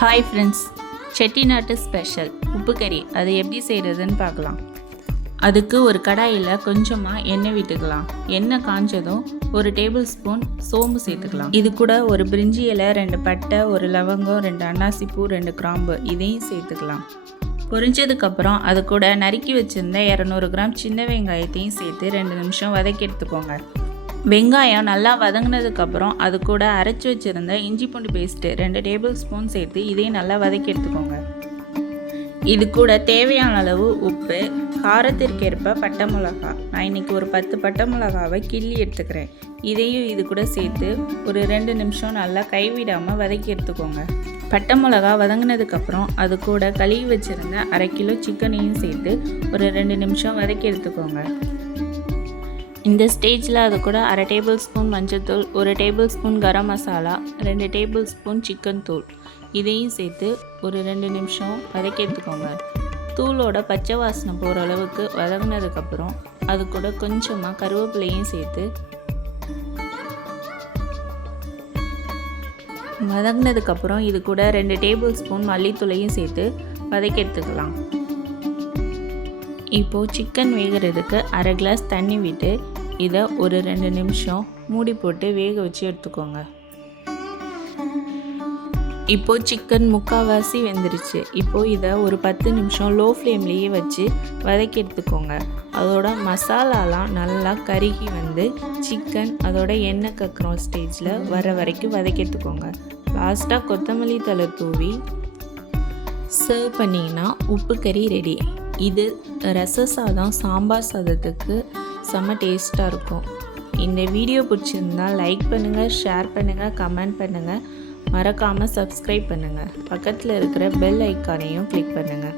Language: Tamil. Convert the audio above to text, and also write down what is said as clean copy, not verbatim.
ஹாய் ஃப்ரெண்ட்ஸ், செட்டிநாட்டு ஸ்பெஷல் உப்பு கறி அது எப்படி செய்கிறதுன்னு பார்க்கலாம். அதுக்கு ஒரு கடாயில் கொஞ்சமாக எண்ணெய் விட்டுக்கலாம். எண்ணெய் காஞ்சதும் ஒரு டேபிள் ஸ்பூன் சோம்பு சேர்த்துக்கலாம். இது கூட ஒரு பிரிஞ்சி இலை, 2 பட்டை, ஒரு லவங்கம், 2 அன்னாசிப்பூ, 2 கிராம்பு இதையும் சேர்த்துக்கலாம். பொரிஞ்சதுக்கப்புறம் அது கூட நறுக்கி வச்சுருந்த 200 கிராம் சின்ன வெங்காயத்தையும் சேர்த்து 2 நிமிஷம் வதக்கி எடுத்துக்கோங்க. வெங்காயம் நல்லா வதங்கினதுக்கப்புறம் அது கூட அரைச்சி வச்சுருந்த இஞ்சி பூண்டு பேஸ்ட்டு 2 டேபிள் ஸ்பூன் சேர்த்து இதையும் நல்லா வதக்கி எடுத்துக்கோங்க. இது கூட தேவையான அளவு உப்பு, காரத்திற்கேற்ப பட்டை மிளகா, நான் இன்றைக்கி ஒரு 10 பட்டை மிளகாவை கிள்ளி எடுத்துக்கிறேன். இதையும் இது கூட சேர்த்து ஒரு 2 நிமிஷம் நல்லா கைவிடாமல் வதக்கி எடுத்துக்கோங்க. பட்டை மிளகா வதங்கினதுக்கப்புறம் அது கூட கழுவி வச்சுருந்த 1/2 கிலோ சிக்கனையும் சேர்த்து ஒரு 2 நிமிஷம் வதக்கி எடுத்துக்கோங்க. இந்த ஸ்டேஜில் அது கூட 1/2 டேபிள் ஸ்பூன் மஞ்சள்தூள், 1 table spoon garam masala, 2 table spoon chicken தூள் இதையும் சேர்த்து ஒரு 2 நிமிஷம் வதக்கி எடுத்துக்கோங்க. தூளோட பச்சை வாசனை போகிற அளவுக்கு வதங்கினதுக்கப்புறம் அது கூட கொஞ்சமாக கருவேப்பிலையும் சேர்த்து வதங்கினதுக்கப்புறம் இது கூட 2 டேபிள் ஸ்பூன் மல்லித்தூளையும் சேர்த்து வதக்கி எடுத்துக்கலாம். இப்போது சிக்கன் வேகிறதுக்கு 1/2 கிளாஸ் தண்ணி விட்டு இதை ஒரு 2 நிமிஷம் மூடி போட்டு வேக வச்சு எடுத்துக்கோங்க. இப்போது சிக்கன் முக்கால்வாசி வெந்துருச்சு. இப்போது இதை ஒரு 10 நிமிஷம் லோ ஃப்ளேம்லேயே வச்சு வதக்கி எடுத்துக்கோங்க. அதோட மசாலாலாம் நல்லா கருகி வந்து சிக்கன் அதோட எண்ணெய் கக்குற ஸ்டேஜில் வர வரைக்கும் வதக்கி எடுத்துக்கோங்க. லாஸ்ட்டாக கொத்தமல்லி தழை தூவி சர்வ் பண்ணிங்கன்னா உப்பு கறி ரெடி. இது ரச சாதம், சாம்பார் சாதத்துக்கு செம்ம டேஸ்ட்டாக இருக்கும். இந்த வீடியோ பிடிச்சிருந்தால் லைக் பண்ணுங்கள், ஷேர் பண்ணுங்கள், கமெண்ட் பண்ணுங்கள், மறக்காமல் சப்ஸ்கிரைப் பண்ணுங்கள். பக்கத்தில் இருக்கிற பெல் ஐக்கானையும் கிளிக் பண்ணுங்கள்.